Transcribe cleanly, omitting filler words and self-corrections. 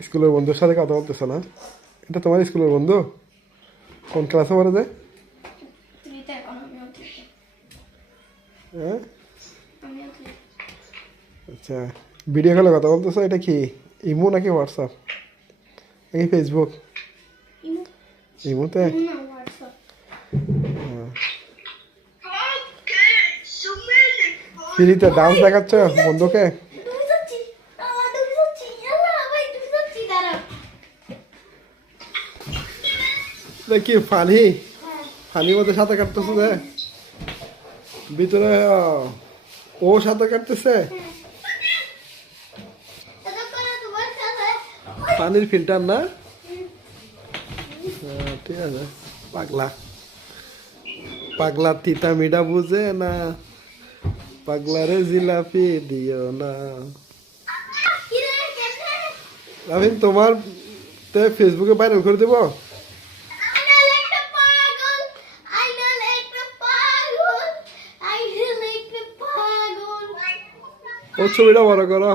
স্কুলের বন্ধুর সাথে কথা বলতেছ না? এটা তোমার স্কুলের বন্ধু? কোন ক্লাসে পড়ে যায়? হ্যাঁ, আচ্ছা। ভিডিও কলে কথা বলতেছো? এটা কি ইমো নাকি হোয়াটসঅ্যাপ নাকি ফেসবুক? ইমোতে? ফ্রিতে ডান্স দেখাচ্ছ বন্ধুকে? কি ফানি ফানির মধ্যে সাঁতার কাটতেছে যে ভিতরে ও সাঁতার কাটতেছে পানির ফিল্টার না? ঠিক আছে। পাগলা পাগলা তিতা মিঠা বুঝে না, পাগলারে জিলাপি দিও না। আমি তোমার ফেসবুকে ভাইরাল করে দেবো। ও ছবিটা বড় করো।